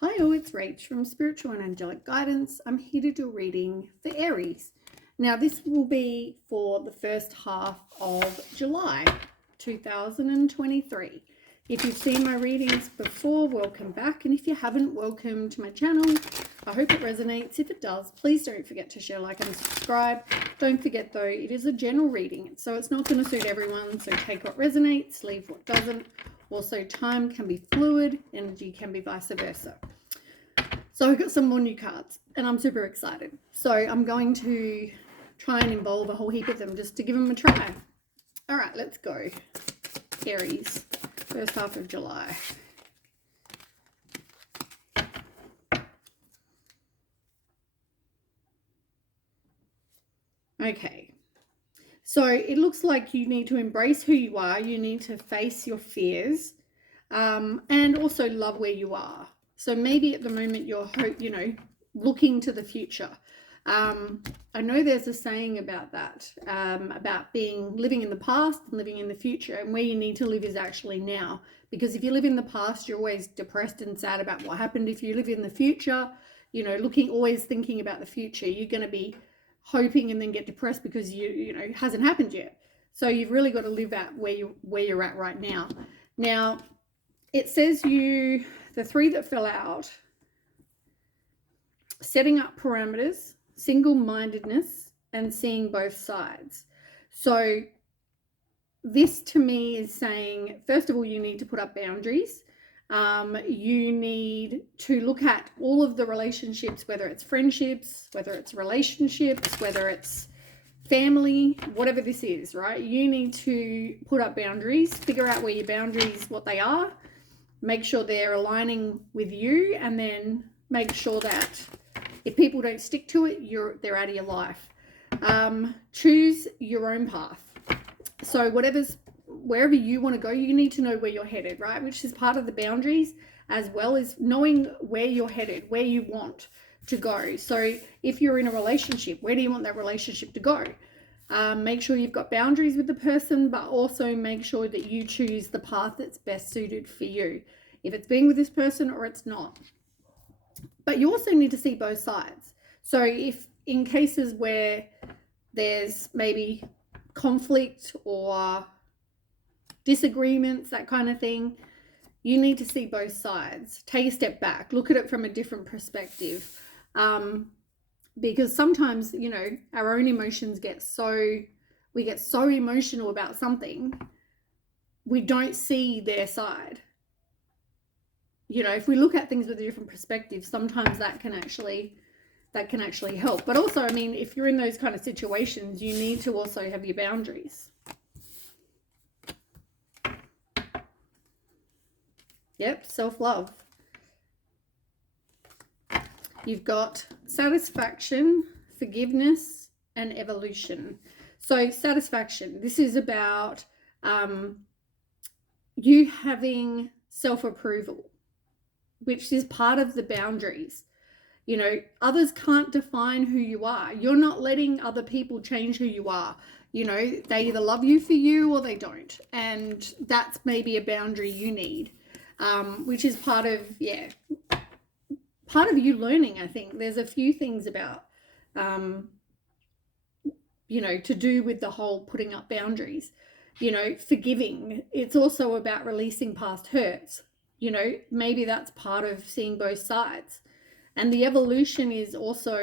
Hi all, it's Rach from Spiritual and Angelic Guidance. I'm here to do a reading for Aries. Now this will be for the first half of July 2023. If you've seen my readings before, welcome back. And if you haven't, welcome to my channel. I hope it resonates. If it does, please don't forget to share, like, and subscribe. Don't forget though, it is a general reading, so it's not going to suit everyone. So take what resonates, leave what doesn't. Also, time can be fluid, energy can be vice versa. So I got some more new cards and I'm super excited. So I'm going to try and involve a whole heap of them just to give them a try. All right, let's go. Aries, first half of July. Okay. So it looks like you need to embrace who you are. You need to face your fears, and also love where you are. So maybe at the moment you're, looking to the future. I know there's a saying about that, about living in the past and living in the future, and where you need to live is actually now. Because if you live in the past, you're always depressed and sad about what happened. If you live in the future, always thinking about the future, you're going to be hoping and then get depressed because it hasn't happened yet. So you've really got to live at where you're at right now. Now, it says the three that fell out: setting up parameters, single-mindedness, and seeing both sides. So this to me is saying, first of all, you need to put up boundaries. You need to look at all of the relationships, whether it's friendships, whether it's relationships, whether it's family, whatever this is, right? You need to put up boundaries, figure out where your boundaries, what they are, make sure they're aligning with you, and then make sure that if people don't stick to it, they're out of your life. Choose your own path. So wherever you want to go, you need to know where you're headed, right? Which is part of the boundaries, as well as knowing where you're headed, where you want to go. So if you're in a relationship, where do you want that relationship to go? Make sure you've got boundaries with the person, but also make sure that you choose the path that's best suited for you, if it's being with this person or it's not. But you also need to see both sides. So if in cases where there's maybe conflict or disagreements, that kind of thing, you need to see both sides. Take a step back, look at it from a different perspective. Because sometimes, our own emotions we get so emotional about something, we don't see their side. If we look at things with a different perspective, sometimes that can actually help. But also, if you're in those kind of situations, you need to also have your boundaries. Yep, self-love. You've got satisfaction, forgiveness, and evolution. So satisfaction, this is about you having self-approval, which is part of the boundaries. Others can't define who you are. You're not letting other people change who you are. They either love you for you or they don't. And that's maybe a boundary you need, which is part of you learning, I think. There's a few things about, to do with the whole putting up boundaries. Forgiving. It's also about releasing past hurts. Maybe that's part of seeing both sides. And the evolution is also,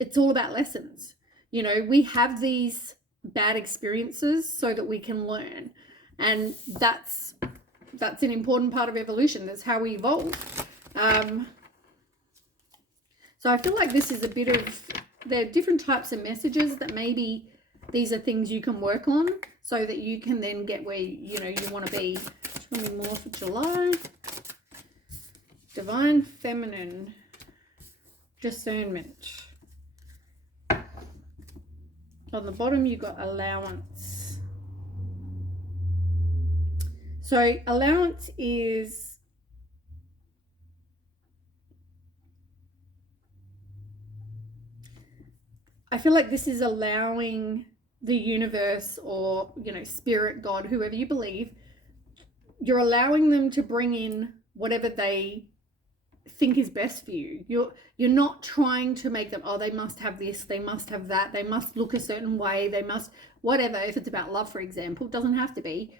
it's all about lessons. We have these bad experiences so that we can learn. And that's an important part of evolution. That's how we evolve. So I feel like this is there are different types of messages that maybe these are things you can work on so that you can then get where, you want to be. Tell me more for July. Divine Feminine, discernment. On the bottom, you've got allowance. So allowance is I feel like this is allowing the universe or, spirit, God, whoever you believe, you're allowing them to bring in whatever they think is best for you. You're not trying to make them, oh, they must have this, they must have that, they must look a certain way, they must whatever. If it's about love, for example, it doesn't have to be,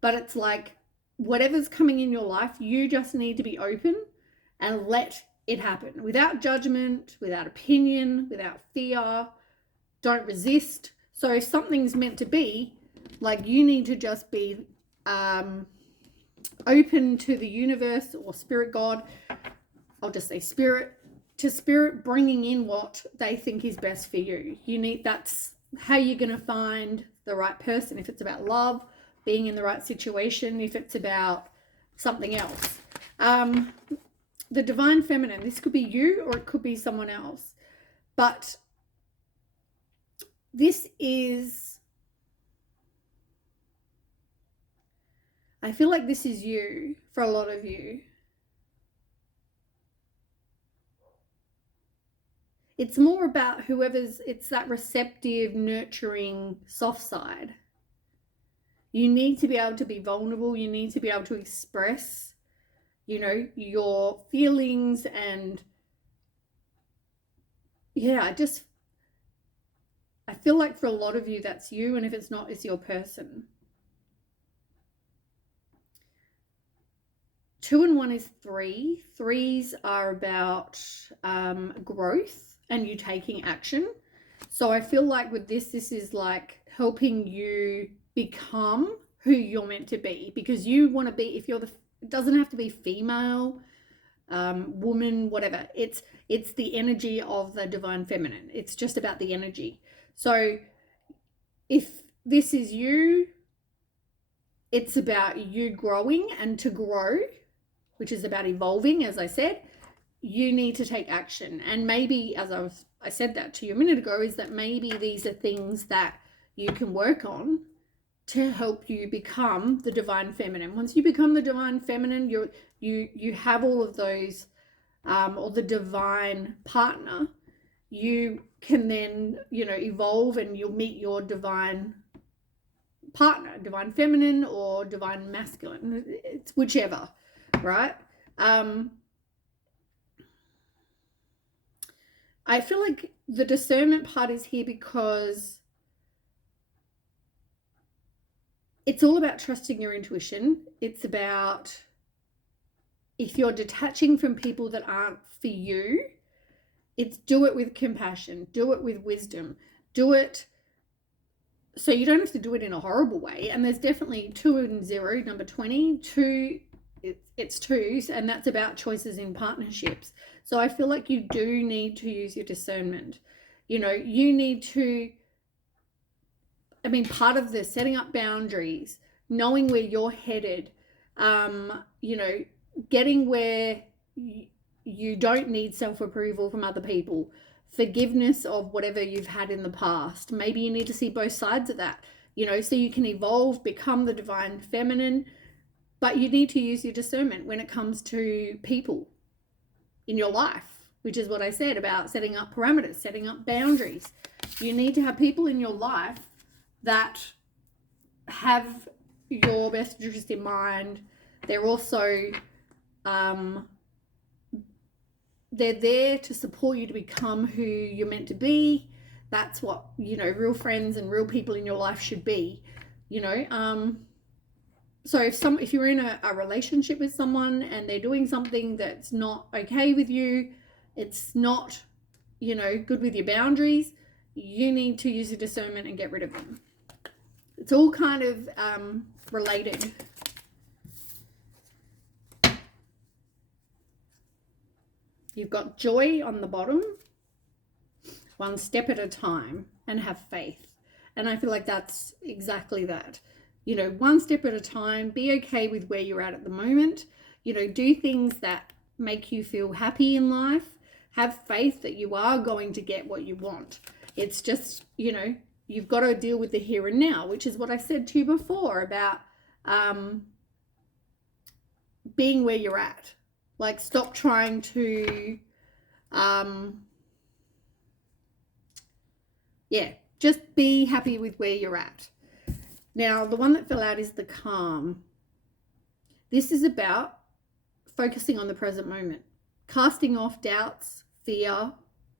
but it's like whatever's coming in your life, you just need to be open and let it happen without judgment, without opinion, without fear. Don't resist. So if something's meant to be, like, you need to just be open to the universe or spirit, God, I'll just say spirit, to spirit bringing in what they think is best for you. That's how you're going to find the right person. If it's about love, being in the right situation, if it's about something else. The divine feminine, this could be you or it could be someone else. But this is, I feel like this is you for a lot of you. It's more about it's that receptive, nurturing, soft side. You need to be able to be vulnerable. You need to be able to express, your feelings. And yeah, I feel like for a lot of you, that's you. And if it's not, it's your person. 2 and 1 is 3. 3s are about growth and you taking action. So I feel like with this is like helping you become who you're meant to be, because you want to be, it doesn't have to be female, woman, whatever. It's the energy of the divine feminine. It's just about the energy. So if this is you, it's about you growing, and to grow, which is about evolving, as I said, you need to take action. And maybe, as I said that to you a minute ago, is that maybe these are things that you can work on to help you become the divine feminine. Once you become the divine feminine, you have all of those, or the divine partner, you can then, evolve, and you'll meet your divine partner, divine feminine or divine masculine. It's whichever, right? I feel like the discernment part is here because it's all about trusting your intuition. It's about, if you're detaching from people that aren't for you, it's do it with compassion, do it with wisdom, do it so you don't have to do it in a horrible way. And there's definitely 2 and 0, number 20, 2, it's 2s, and that's about choices in partnerships. So I feel like you do need to use your discernment. You need to, part of the setting up boundaries, knowing where you're headed, getting where you don't need self-approval from other people, forgiveness of whatever you've had in the past. Maybe you need to see both sides of that, so you can evolve, become the divine feminine. But you need to use your discernment when it comes to people in your life, which is what I said about setting up parameters, setting up boundaries. You need to have people in your life that have your best interest in mind. They're also, they're there to support you to become who you're meant to be. That's what, real friends and real people in your life should be, So if you're in a relationship with someone and they're doing something that's not okay with you, it's not, good with your boundaries, you need to use your discernment and get rid of them. It's all kind of related. You've got joy on the bottom, one step at a time, and have faith. And I feel like that's exactly that. One step at a time, be okay with where you're at the moment. Do things that make you feel happy in life. Have faith that you are going to get what you want. It's just, you've got to deal with the here and now, which is what I said to you before about being where you're at. Like, stop trying to, just be happy with where you're at. Now, the one that fell out is the calm. This is about focusing on the present moment, casting off doubts, fear,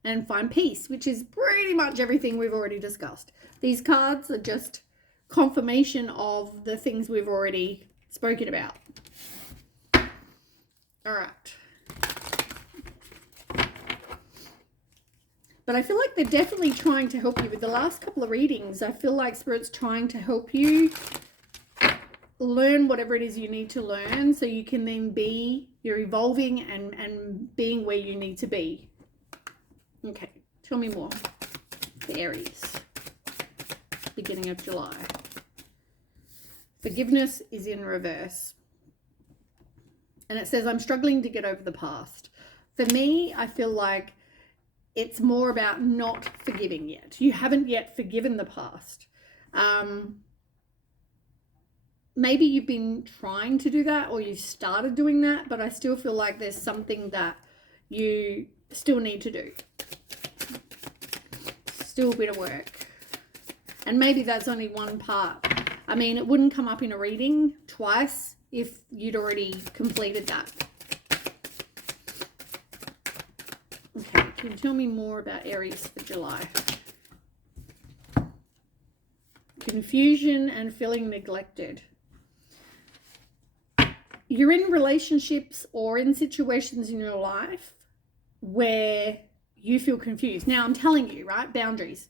and find peace, which is pretty much everything we've already discussed. These cards are just confirmation of the things we've already spoken about. All right. But I feel like they're definitely trying to help you. With the last couple of readings, I feel like Spirit's trying to help you learn whatever it is you need to learn so you can then you're evolving and being where you need to be. Okay, tell me more. The Aries, beginning of July. Forgiveness is in reverse. And it says, I'm struggling to get over the past. For me, I feel like it's more about not forgiving yet. You haven't yet forgiven the past. Maybe you've been trying to do that, or you've started doing that, but I still feel like there's something that you still need to do. Still a bit of work. And maybe that's only one part. I mean, it wouldn't come up in a reading twice if you'd already completed that. Okay, can you tell me more about Aries for July? Confusion and feeling neglected. You're in relationships or in situations in your life where you feel confused. Now, I'm telling you, right? Boundaries.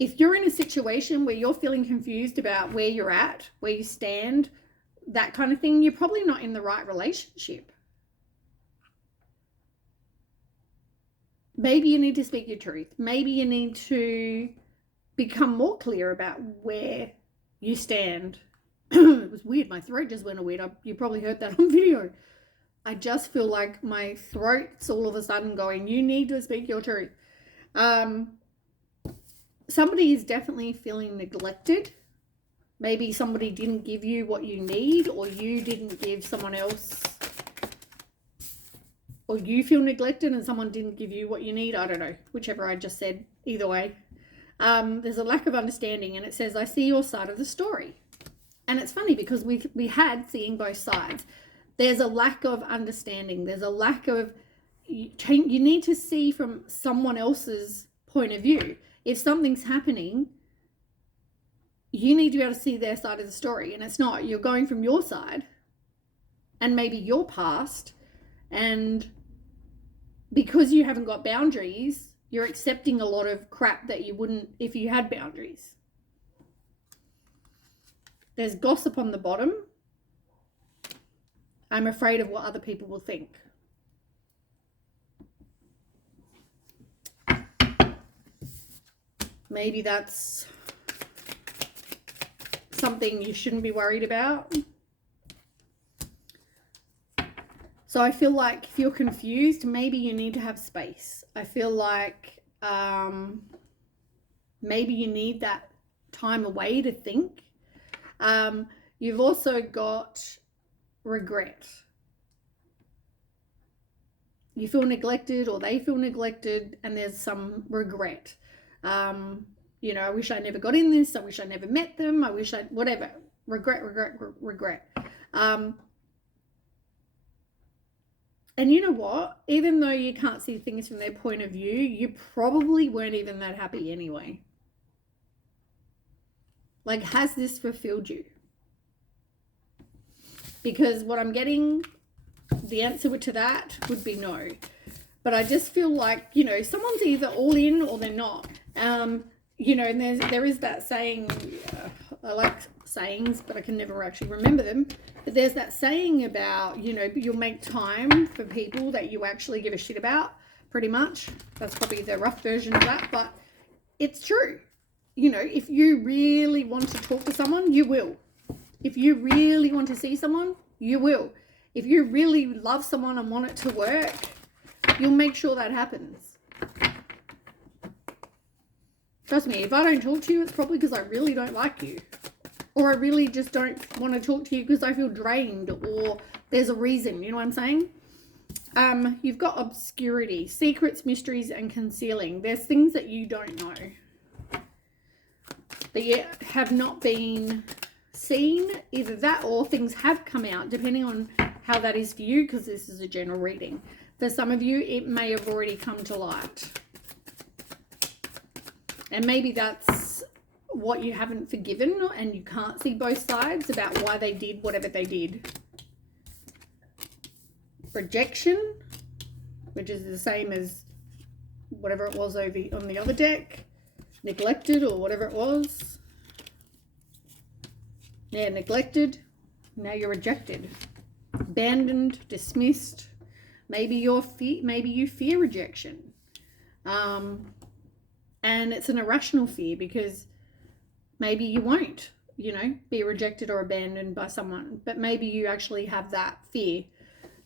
If you're in a situation where you're feeling confused about where you're at, where you stand, that kind of thing, you're probably not in the right relationship. Maybe you need to speak your truth. Maybe you need to become more clear about where you stand. It was weird. My throat just went weird. You probably heard that on video. I just feel like my throat's all of a sudden going, you need to speak your truth. Somebody is definitely feeling neglected. Maybe somebody didn't give you what you need, or you didn't give someone else, or you feel neglected and someone didn't give you what you need. I don't know, whichever I just said, either way. There's a lack of understanding, and it says, I see your side of the story. And it's funny because we had seeing both sides. There's a lack of understanding. There's a lack of, you need to see from someone else's point of view. If something's happening, you need to be able to see their side of the story. And it's not, you're going from your side and maybe your past, and because you haven't got boundaries, you're accepting a lot of crap that you wouldn't if you had boundaries. There's gossip on the bottom. I'm afraid of what other people will think. Maybe that's something you shouldn't be worried about. So I feel like if you're confused, maybe you need to have space. I feel like maybe you need that time away to think. You've also got regret. You feel neglected, or they feel neglected, and there's some regret. You know, I wish I never got in this. I wish I never met them. I wish I, whatever. Regret. And you know what? Even though you can't see things from their point of view, you probably weren't even that happy anyway. Like, has this fulfilled you? Because what I'm getting, the answer to that would be no. But I just feel like, you know, someone's either all in or they're not. You know, and there is that saying, I like sayings, but I can never actually remember them. But there's that saying about, you know, you'll make time for people that you actually give a shit about, pretty much. That's probably the rough version of that, but it's true. You know, if you really want to talk to someone, you will. If you really want to see someone, you will. If you really love someone and want it to work, you'll make sure that happens. Trust me, if I don't talk to you, it's probably because I really don't like you. Or I really just don't want to talk to you because I feel drained, or there's a reason, you know what I'm saying? You've got obscurity, secrets, mysteries, and concealing. There's things that you don't know, that yet have not been seen. Either that or things have come out, depending on how that is for you, because this is a general reading. For some of you, it may have already come to light. And maybe that's what you haven't forgiven, and you can't see both sides about why they did whatever they did. Rejection, which is the same as whatever it was over on the other deck. Neglected, or whatever it was. Yeah, neglected. Now you're rejected. Abandoned, dismissed. Maybe you fear rejection. And it's an irrational fear, because maybe you won't, be rejected or abandoned by someone, but maybe you actually have that fear.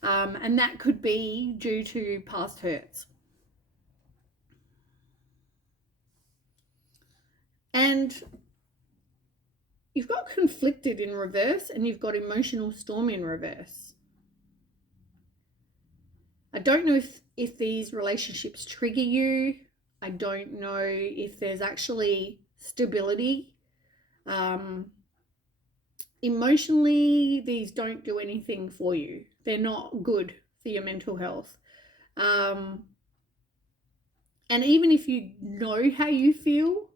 And that could be due to past hurts. And you've got conflicted in reverse, and you've got emotional storm in reverse. I don't know if these relationships trigger you. I don't know if there's actually stability. Emotionally, these don't do anything for you. They're not good for your mental health. And even if you know how you feel,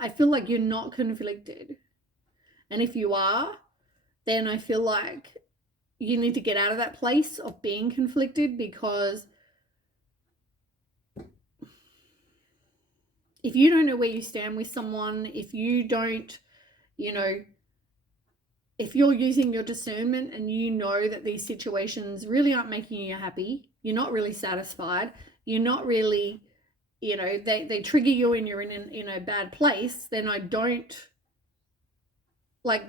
I feel like you're not conflicted. And if you are, then I feel like you need to get out of that place of being conflicted, because if you don't know where you stand with someone, if you don't, if you're using your discernment and you know that these situations really aren't making you happy, you're not really satisfied, you're not really, they trigger you and you're in a bad place, then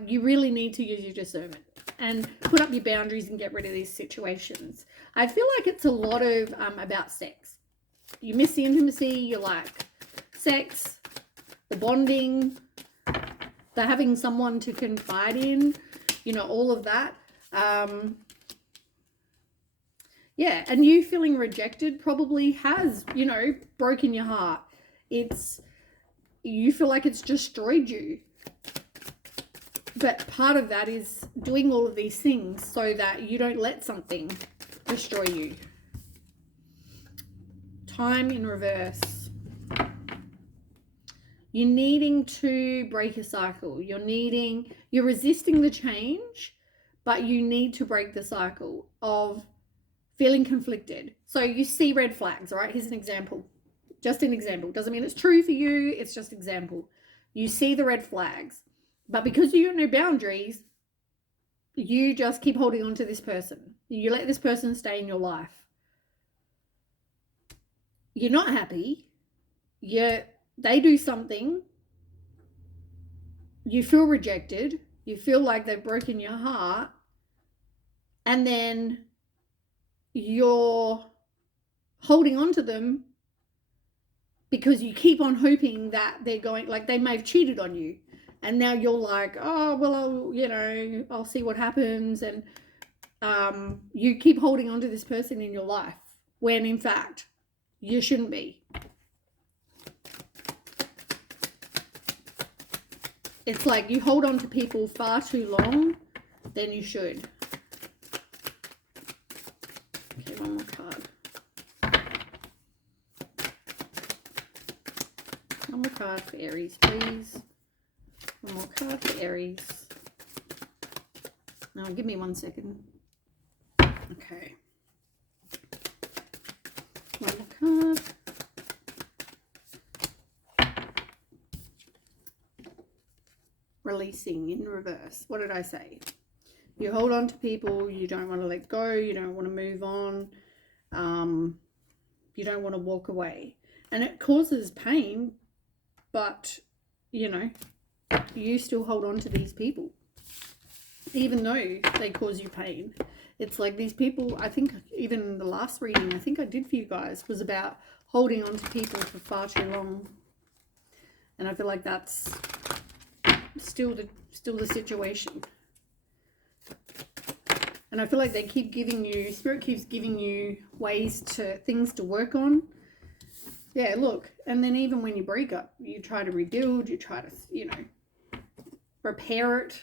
you really need to use your discernment and put up your boundaries and get rid of these situations. I feel like it's a lot of about sex. You miss the intimacy, you like sex, the bonding, the having someone to confide in, all of that. Yeah, and you feeling rejected probably has, broken your heart. You feel like it's destroyed you. But part of that is doing all of these things so that you don't let something destroy you. Time in reverse. You're needing to break a cycle. You're resisting the change, but you need to break the cycle of feeling conflicted. So you see red flags, all right? Here's an example. Just an example. Doesn't mean it's true for you. It's just example. You see the red flags, but because you have no boundaries, you just keep holding on to this person. You let this person stay in your life. You're not happy. They do something. You feel rejected. You feel like they've broken your heart. And then you're holding on to them because you keep on hoping that they're going, they may have cheated on you. And now you're like, oh, well, I'll see what happens. And you keep holding on to this person in your life when, in fact, you shouldn't be. It's like you hold on to people far too long than you should. Okay, one more card. One more card for Aries, please. One more card for Aries. Now, give me 1 second. Okay. One more card. Releasing in reverse. What did I say? You hold on to people, you don't want to let go, you don't want to move on, you don't want to walk away. And it causes pain, but, you still hold on to these people, even though they cause you pain. It's like these people, I think even in the last reading, I think I did for you guys, was about holding on to people for far too long. And I feel like that's still the situation. And I feel like they keep giving you, Spirit keeps giving you things to work on. Yeah, look. And then even when you break up, you try to rebuild, you try to, repair it.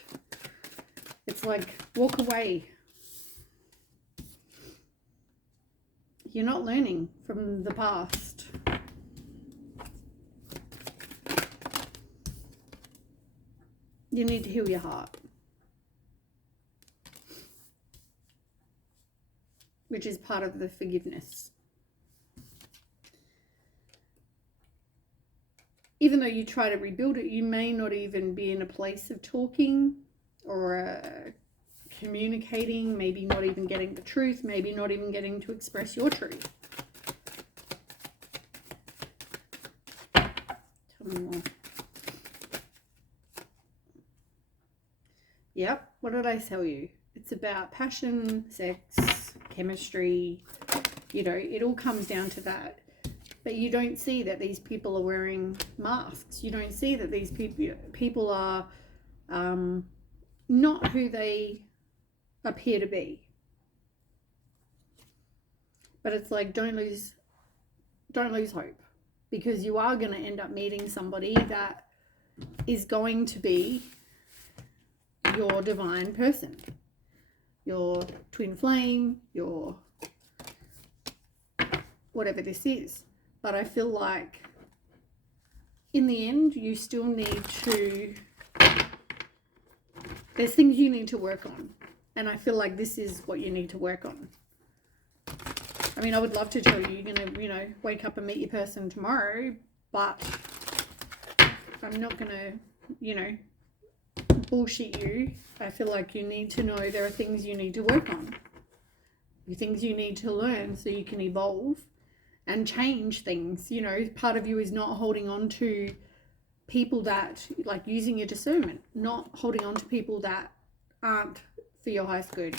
It's like, walk away. You're not learning from the past. You need to heal your heart, which is part of the forgiveness. Even though you try to rebuild it, you may not even be in a place of talking or communicating, maybe not even getting the truth, maybe not even getting to express your truth. Tell me more. Yep, what did I tell you? It's about passion, sex, chemistry, you know, it all comes down to that. But you don't see that these people are wearing masks. You don't see that these people are not who they appear to be. But it's like, don't lose hope, because you are going to end up meeting somebody that is going to be your divine person, your twin flame, your whatever this is. But I feel like in the end, you still need to, there's things you need to work on. And I feel like this is what you need to work on. I mean, I would love to tell you, you're going to, you know, wake up and meet your person tomorrow, but I'm not going to, you know, bullshit you. I feel like you need to know there are things you need to work on. Things you need to learn so you can evolve and change things. You know, part of you is not holding on to people that, like, using your discernment, not holding on to people that aren't for your highest good.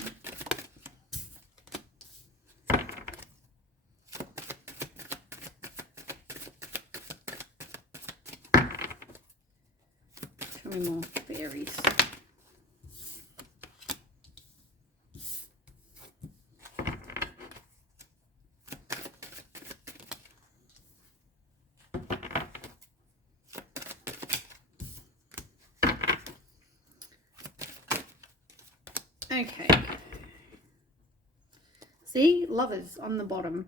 Tell me more, fairies. Okay. See, Lovers on the bottom.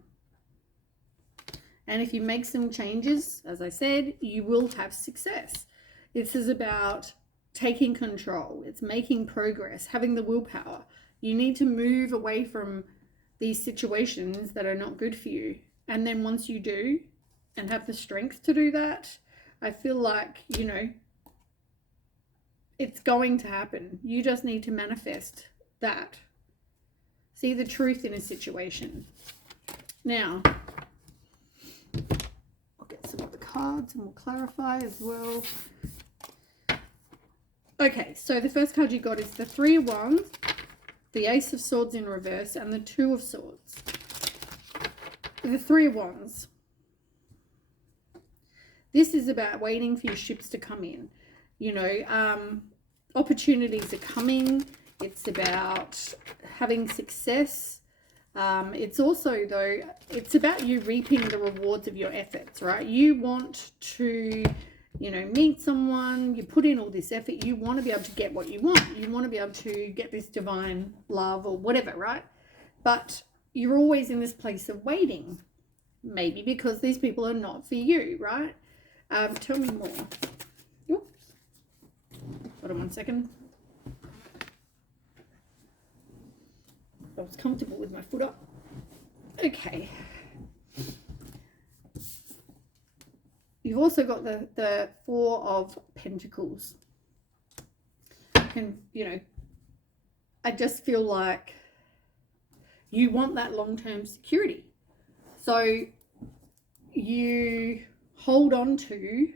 And if you make some changes, as I said, you will have success. This is about taking control. It's making progress, having the willpower. You need to move away from these situations that are not good for you. And then once you do and have the strength to do that, I feel like, you know, it's going to happen. You just need to manifest that. See the truth in a situation. Now, I'll get some of the cards and we'll clarify as well. Okay, so the first card you got is the Three of Wands, the Ace of Swords in reverse, and the Two of Swords. The Three of Wands. This is about waiting for your ships to come in. You know, opportunities are coming. It's about having success. It's also, though, it's about you reaping the rewards of your efforts, right? You want to, you know, meet someone, you put in all this effort, you want to be able to get what you want. You want to be able to get this divine love or whatever, right? But you're always in this place of waiting, maybe because these people are not for you, right? Tell me more. Oops. Hold on one second. I was comfortable with my foot up. Okay. You've also got the Four of Pentacles. And, you know, I just feel like you want that long-term security. So you hold on to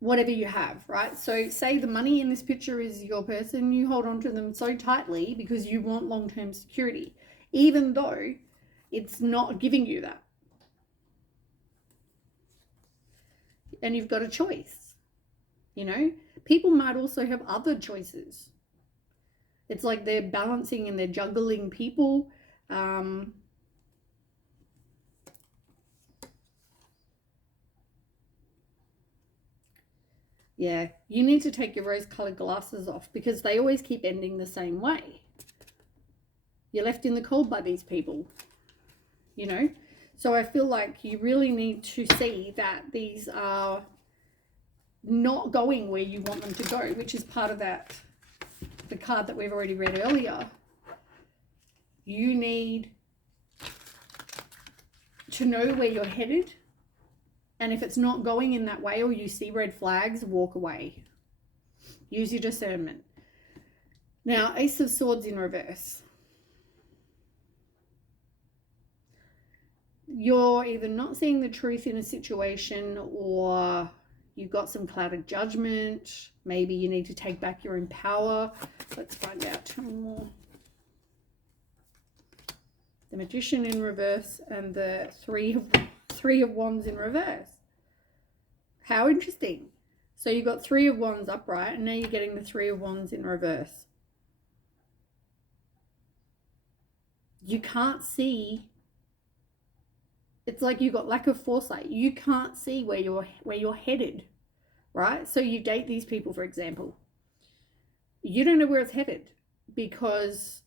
whatever you have, right? So say the money in this picture is your person, you hold on to them so tightly because you want long-term security, even though it's not giving you that. And you've got a choice, you know? People might also have other choices. It's like they're balancing and they're juggling people. Yeah, you need to take your rose-colored glasses off because they always keep ending the same way. You're left in the cold by these people, you know. So I feel like you really need to see that these are not going where you want them to go, which is part of that, the card that we've already read earlier. You need to know where you're headed, and if it's not going in that way or you see red flags, walk away. Use your discernment. Now, Ace of Swords in reverse. You're either not seeing the truth in a situation, or you've got some clouded judgment. Maybe you need to take back your own power. Let's find out. Tell me more. The Magician in reverse and the Three of Wands in reverse. How interesting. So you've got Three of Wands upright, and now you're getting the Three of Wands in reverse. You can't see. It's like you've got lack of foresight. You can't see where you're headed, right? So you date these people, for example. You don't know where it's headed because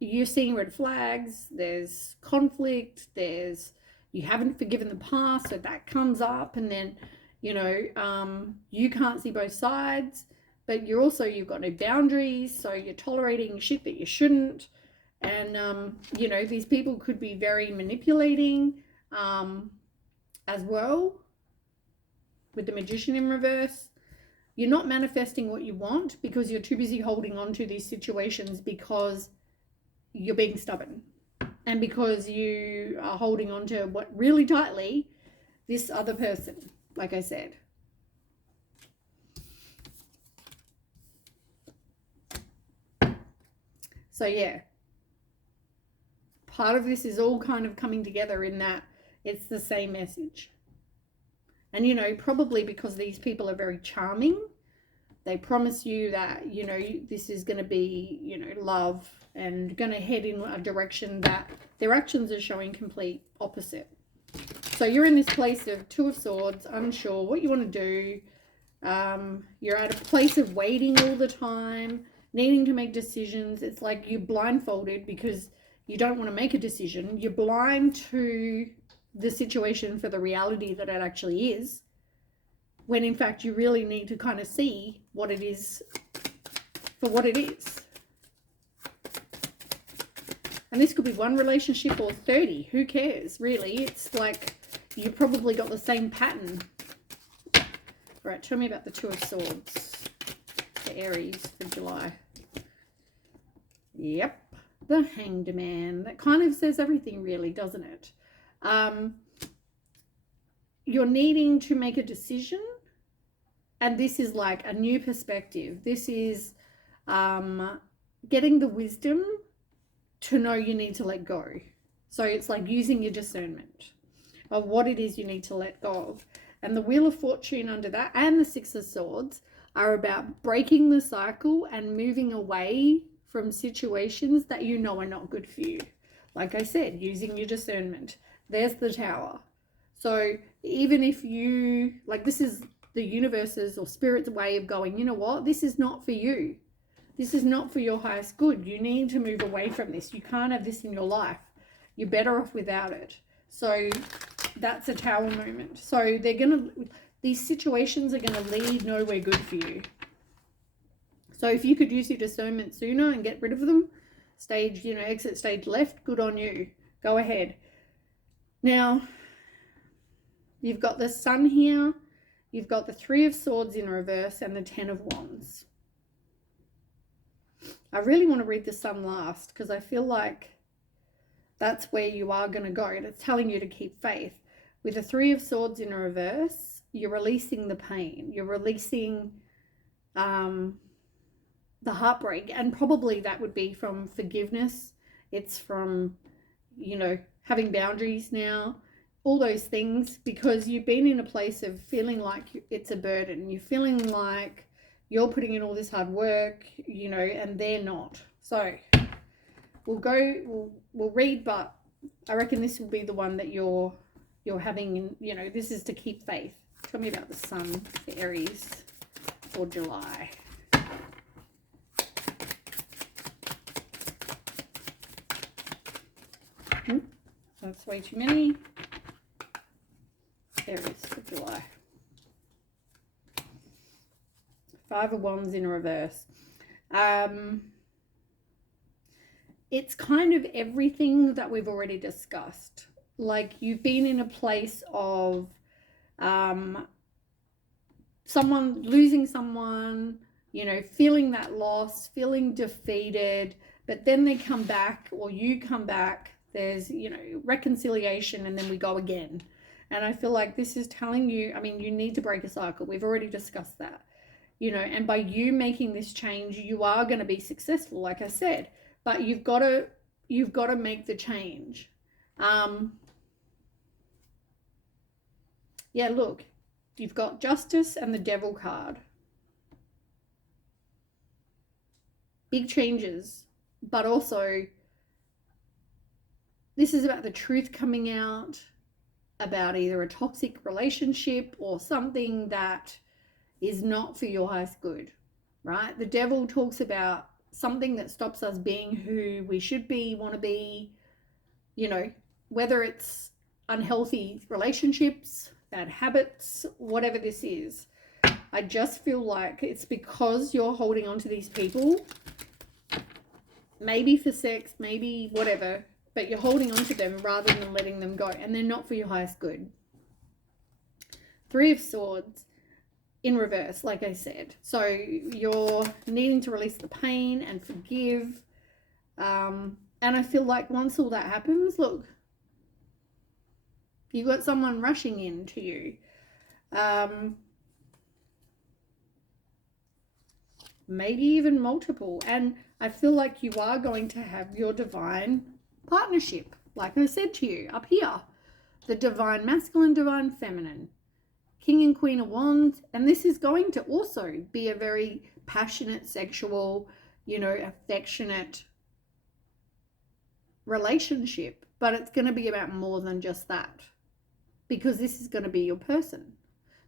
you're seeing red flags, there's conflict, you haven't forgiven the past, so that comes up, and then, you know, you can't see both sides, but you've got no boundaries, so you're tolerating shit that you shouldn't, and, you know, these people could be very manipulating, as well, with the Magician in reverse. You're not manifesting what you want because you're too busy holding on to these situations because you're being stubborn, and because you are holding on to what really tightly, this other person, like I said. So yeah, part of this is all kind of coming together in that it's the same message. And, you know, probably because these people are very charming, they promise you that, you know, this is going to be, you know, love, and going to head in a direction that their actions are showing complete opposite. So you're in this place of Two of Swords, unsure what you want to do. You're at a place of waiting all the time, needing to make decisions. It's like you're blindfolded because you don't want to make a decision. You're blind to the situation for the reality that it actually is, when in fact you really need to kind of see what it is for what it is. And this could be one relationship or 30. Who cares, really? It's like you probably got the same pattern. All right, tell me about the Two of Swords for Aries for July. Yep, the Hanged Man. That kind of says everything, really, doesn't it? You're needing to make a decision, and this is like a new perspective. This is getting the wisdom to know you need to let go. So it's like using your discernment of what it is you need to let go of. And the Wheel of Fortune under that and the Six of Swords are about breaking the cycle and moving away from situations that you know are not good for you. Like I said, using your discernment. There's the Tower. So even if you, like, this is the universe's or spirit's way of going, you know what, this is not for you. This is not for your highest good. You need to move away from this. You can't have this in your life. You're better off without it. So that's a Tower moment. So these situations are going to lead nowhere good for you. So if you could use your discernment sooner and get rid of them, exit stage left, good on you. Go ahead. Now, you've got the Sun here. You've got the Three of Swords in reverse and the Ten of Wands. I really want to read the Sun last because I feel like that's where you are going to go. And it's telling you to keep faith. With the Three of Swords in reverse, you're releasing the pain. You're releasing the heartbreak. And probably that would be from forgiveness. It's from, you know, having boundaries now. All those things, because you've been in a place of feeling like it's a burden. You're feeling like you're putting in all this hard work, you know, and they're not. So we'll read, but I reckon this will be the one that you're having, you know, this is to keep faith. Tell me about the Sun for Aries for July. That's way too many. There it is for July. 5 of Wands in reverse. It's kind of everything that we've already discussed. Like, you've been in a place of someone losing someone, you know, feeling that loss, feeling defeated, but then they come back, or you come back, there's, you know, reconciliation, and then we go again. And I feel like this is telling you, I mean, you need to break a cycle. We've already discussed that, you know, and by you making this change, you are going to be successful, like I said, but you've got to make the change. Yeah, look, you've got Justice and the Devil card. Big changes, but also this is about the truth coming out about either a toxic relationship or something that is not for your highest good, right? The Devil talks about something that stops us being who we should be, want to be, you know, whether it's unhealthy relationships, bad habits, whatever this is. I just feel like it's because you're holding on to these people, maybe for sex, maybe whatever, but you're holding on to them rather than letting them go, and they're not for your highest good. 3 of Swords in reverse, like I said. So you're needing to release the pain and forgive. And I feel like once all that happens, look, you've got someone rushing in to you. Maybe even multiple. And I feel like you are going to have your divine partnership, like I said to you up here. The divine masculine, divine feminine. King and Queen of Wands. And this is going to also be a very passionate, sexual, you know, affectionate relationship. But it's going to be about more than just that, because this is going to be your person.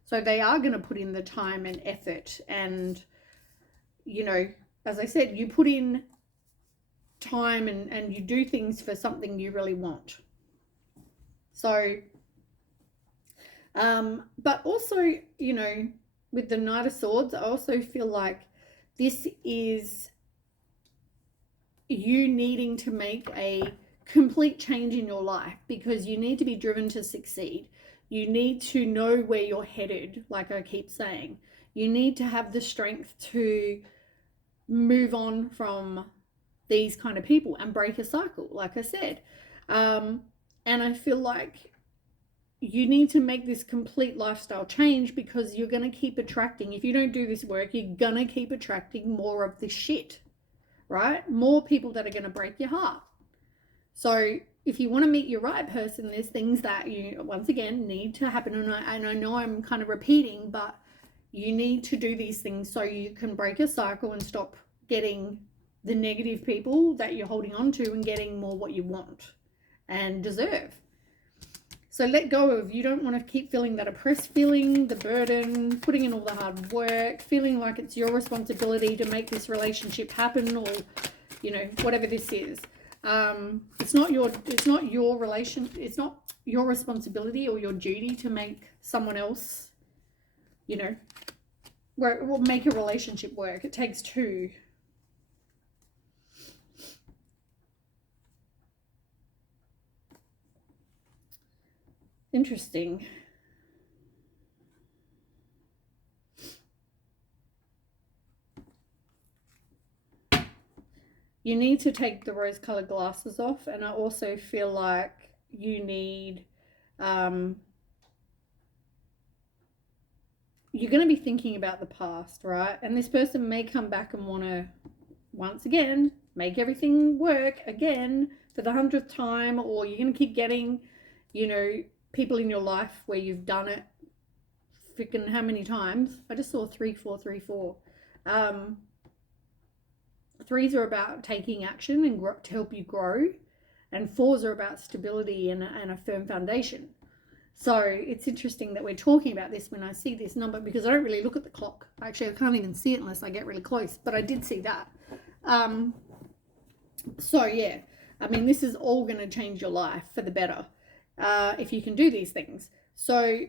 So they are going to put in the time and effort, and, you know, as I said, you put in time and you do things for something you really want. So, but also, you know, with the Knight of Swords, I also feel like this is you needing to make a complete change in your life, because you need to be driven to succeed. You need to know where you're headed, like I keep saying. You need to have the strength to move on from these kind of people and break a cycle, like I said. And I feel like you need to make this complete lifestyle change, because you're going to keep attracting, if you don't do this work, you're going to keep attracting more of this shit, right? More people that are going to break your heart. So if you want to meet your right person, there's things that you, once again, need to happen. And I know I'm kind of repeating, but you need to do these things so you can break a cycle and stop getting the negative people that you're holding on to and getting more what you want and deserve. So let go of, you don't want to keep feeling that oppressed feeling, the burden, putting in all the hard work, feeling like it's your responsibility to make this relationship happen, or, you know, whatever this is. It's not your responsibility or your duty to make someone else, you know, where it will make a relationship work. It takes two. Interesting. You need to take the rose-colored glasses off, and I also feel like you need, you're going to be thinking about the past, right? And this person may come back and want to, once again, make everything work again for the 100th time, or you're going to keep getting, you know, people in your life where you've done it freaking how many times? I just saw 3, 4, 3, 4. 3s are about taking action and to help you grow, and 4s are about stability and a firm foundation. So it's interesting that we're talking about this when I see this number, because I don't really look at the clock. Actually, I can't even see it unless I get really close, but I did see that. So yeah, I mean, this is all going to change your life for the better if you can do these things. So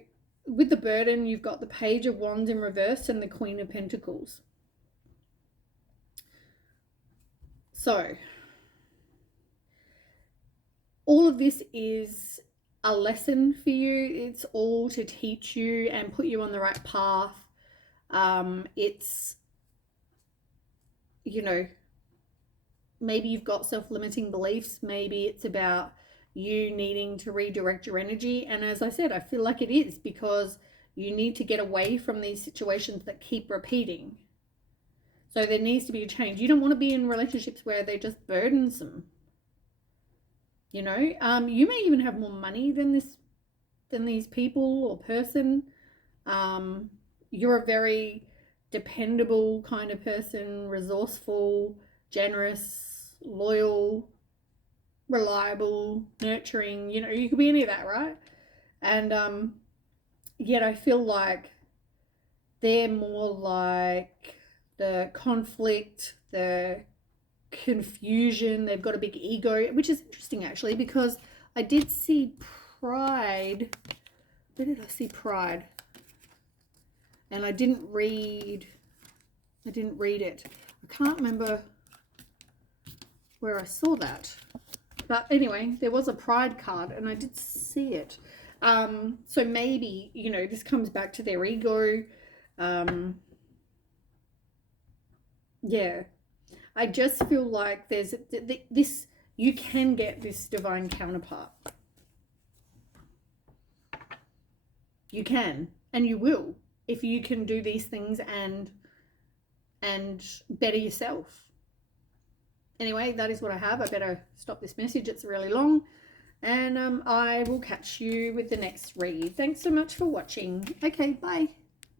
with the burden, you've got the Page of Wands in reverse and the Queen of Pentacles. So all of this is a lesson for you. It's all to teach you and put you on the right path. It's, you know, maybe you've got self-limiting beliefs. Maybe it's about you needing to redirect your energy. And as I said, I feel like it is, because you need to get away from these situations that keep repeating. So there needs to be a change. You don't want to be in relationships where they're just burdensome. You know, you may even have more money than these people or person. You're a very dependable kind of person, resourceful, generous, loyal, reliable, nurturing. You know, you could be any of that, right? And yet I feel like they're more like the conflict, the confusion. They've got a big ego, which is interesting actually, because I did see pride. Where did I see pride? And I didn't read it. I can't remember where I saw that. But anyway, there was a pride card and I did see it. So maybe, you know, this comes back to their ego. Yeah. I just feel like there's this, you can get this divine counterpart. You can, and you will, if you can do these things and better yourself. Anyway, that is what I have. I better stop this message. It's really long. And I will catch you with the next read. Thanks so much for watching. Okay, bye.